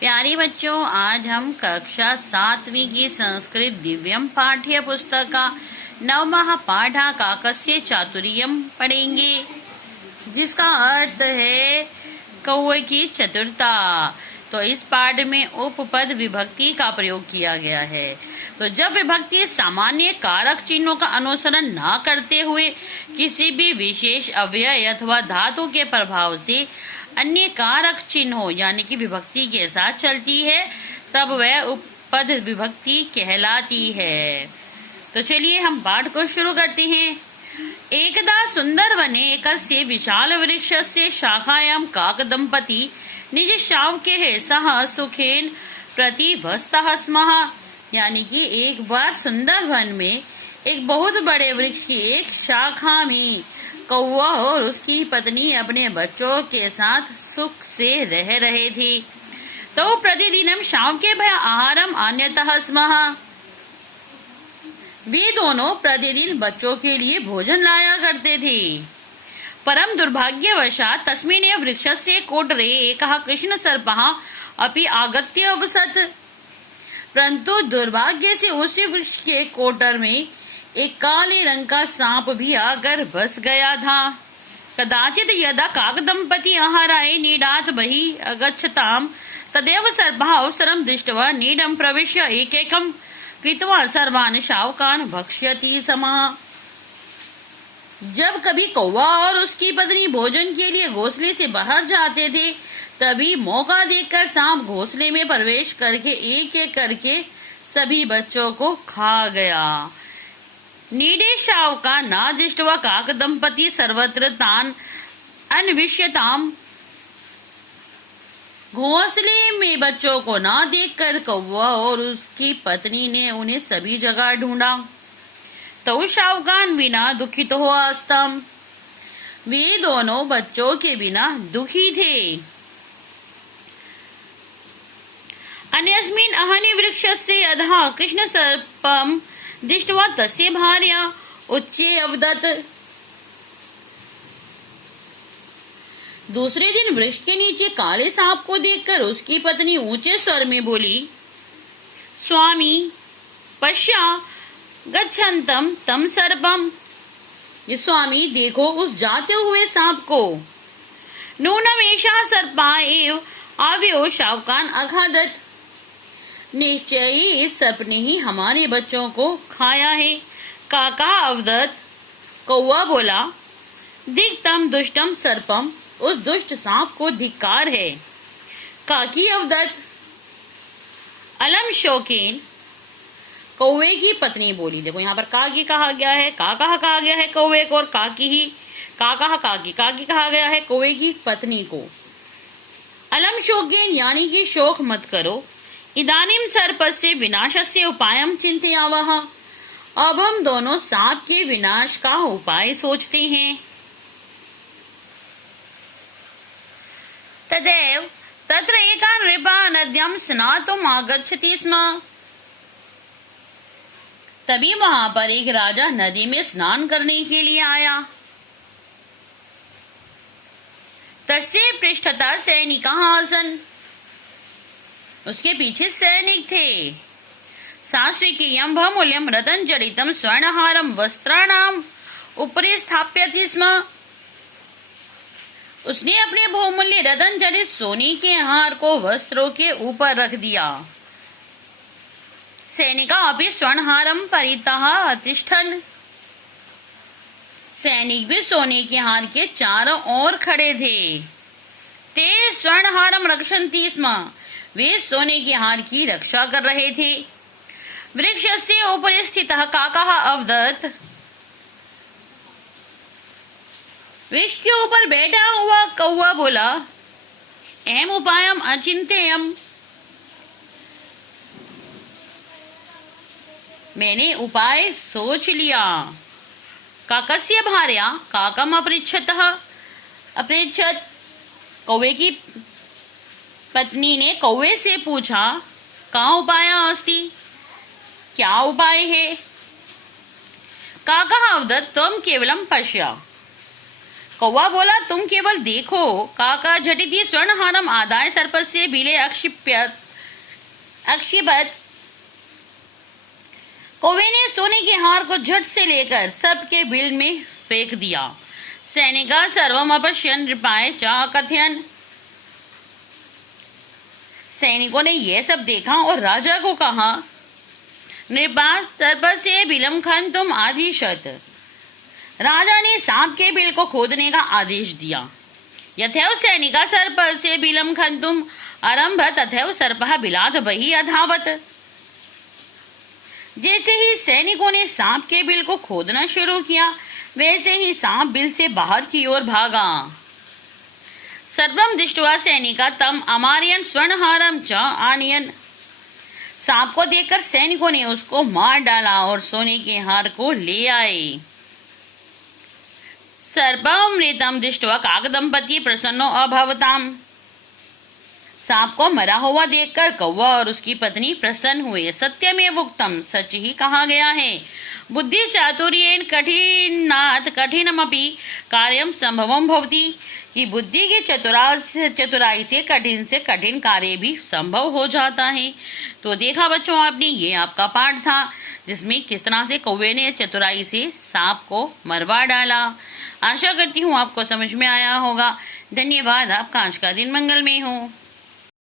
प्यारे बच्चों, आज हम कक्षा 7वीं की संस्कृत दिव्यम पाठ्य पुस्तक का 9वां पाठ काकस्य चातुर्यम पढ़ेंगे, जिसका अर्थ है कौवे की चतुरता। तो इस पाठ में उपपद विभक्ति का प्रयोग किया गया है। तो जब विभक्ति सामान्य कारक चिन्हों का अनुसरण न करते हुए किसी भी विशेष अव्यय अथवा धातु के प्रभाव से अन्य कारक चिन्हों यानी कि विभक्ति के साथ चलती है, तब वह उपपद विभक्ति कहलाती है। तो चलिए हम पाठ को शुरू करते हैं। एकदा सुंदर वने एकस्य विशाल वृक्षस्य शाखायां काक दंपति निज शावके सह सुखेन प्रतिवस्तः स्मः। यानी कि एक बार सुंदर वन में एक बहुत बड़े वृक्ष की एक शाखा में कौवा और उसकी पत्नी अपने बच्चों के साथ सुख से रह रहे थे। तो प्रतिदिनम शाम के भय आहारम अन्यतः स्मः। वे दोनों प्रतिदिन बच्चों के लिए भोजन लाया करते थे। परम दुर्भाग्यवशात् तस्मिन् वृक्षस्य कोटरे एकः कृष्ण सर्पः अपि आगत्य अवसत्। परंतु दुर्भाग्य से उस वृक्ष के कोटर में एक काले रंग का सांप भी आकर बस गया था। कदाचित यदा काकदंपति आहाराय नीडात् बहिः अगच्छताम् तदेव सर्पः अवसरं दृष्ट्वा नीडं प्रविश्य एकैकं कृत्वा सर्वान् शावकान् भक्ष्यति स्म। जब कभी कौवा और उसकी पत्नी भोजन के लिए घोंसले से बाहर जाते थे, तभी मौका देखकर सांप घोंसले में प्रवेश करके एक एक करके सभी बच्चों को खा गया। नीडे शावका न दृष्ट्वा काक दंपति सर्वत्र तान अन्विष्यताम। घोंसले में बच्चों को न देखकर कौवा और उसकी पत्नी ने उन्हें सभी जगह ढूंढा। तो शावकान बिना दुखित हो आस्तम। वे दोनों बच्चों के बिना दुखी थे। अन्यस्मिन् अहनि वृक्षस्य अधः कृष्ण सर्पम दृष्ट्वा तस्य भार्या उच्चे अवदत्। दूसरे दिन वृक्ष के नीचे काले सांप को देखकर उसकी पत्नी ऊंचे स्वर में बोली, स्वामी पश्या गच्छन्तम तम सर्पम। ये स्वामी देखो उस जाते हुए सांप को। नूनम एषा सर्पा एव आव्यो शावकान अखादत। निश्चय ही इस सर्प ने ही हमारे बच्चों को खाया है। काका अवदत, कौवा बोला, दिक्तम दुष्टम सर्पम, उस दुष्ट सांप को धिक्कार है। काकी अवदत, अलम शौकीन, कौवे की पत्नी बोली। देखो यहाँ पर काकी कहा गया है, काका कहा गया है कौवे को, और काकी ही काका काकी काकी कहा गया है कौवे की पत्नी को। अलम शौकीन यानी कि शोक मत करो। इदानीम सर्पस्य विनाशस्य उपायम चिंतयावः। अब हम दोनों सांप के विनाश का उपाय सोचते हैं। तदेव तत्र एका नृपा नद्यां स्नातुम् आगच्छति स्म। तभी वहां पर एक राजा नदी में स्नान करने के लिए आया। तस्य पृष्ठतः सैनिकाः आसन्। उसके पीछे सैनिक थे। शास्त्रीयं बहुमूल्यं रत्न जड़ितं स्वर्णहारं वस्त्राणाम उपरि स्थाप्यति स्म। उसने अपने बहुमूल्य रत्न जड़ित सोने के हार को वस्त्रों के ऊपर रख दिया। सैनिका अपि स्वर्णहारं परितः अतिष्ठन्। सैनिक भी सोने के हार के चारों ओर खड़े थे। ते स्वर्णहारं रक्षन्ति स्म। वे सोने के हार की रक्षा कर रहे थे। वृक्षस्य ऊपर स्थितः काकः अवदत्। वृक्ष के ऊपर बैठा हुआ कौवा बोला, एम उपायम अचिंत्ययम्। मैंने उपाय सोच लिया। काकस्य भार्या काकम अपृच्छत्। कौवे की पत्नी ने कौवे से पूछा, का उपाय अस्ति, क्या उपाय है। काका अवदत् त्वं केवलं पश्य। कौवा बोला, तुम केवल देखो। काका झटिति स्वर्णहारम आदाय सर्पस्य बिले अक्षिपत। कौवे ने सोने के हार को झट से लेकर सर्प के बिल में फेंक दिया। सैनिका सर्वम अपश्यन् नृपाय च कथयन्। सैनिकों ने यह सब देखा और राजा को कहा, नृपा सर्पस्य बिलम खन्तुम् आदिशत। राजा ने सांप के बिल को खोदने का आदेश दिया। यथैव सैनिका सर्पस्य बिलम खन्तुम् आरम्भ तथैव सर्पः बिलात् बहिः अधावत्। जैसे ही सैनिकों ने सांप के बिल को खोदना शुरू किया, वैसे ही सांप बिल से बाहर की ओर भागा। सर्वम दृष्ट्वा सैनिका तम अमारयन् स्वर्णहारम च आनयन्। सांप को देखकर सैनिकों ने उसको मार डाला और सोने के हार को ले आए। सर्पमृतं दृष्ट्वा काकदंपति प्रसन्नो अभवताम्। सांप को मरा हुआ देखकर कौवा और उसकी पत्नी प्रसन्न हुए। सत्यमेव उक्तम, सच ही कहा गया है। बुद्धि चातुर्येण कठिनात् कठिनमपि कार्यम संभवम भवति, कि बुद्धि की चतुराई से कठिन कार्य भी संभव हो जाता है। तो देखा बच्चों आपने, ये आपका पाठ था जिसमें किस तरह से कौवे ने चतुराई से सांप को मरवा डाला। आशा करती हूँ आपको समझ में आया होगा। धन्यवाद। आपका आज का दिन मंगलमय हो।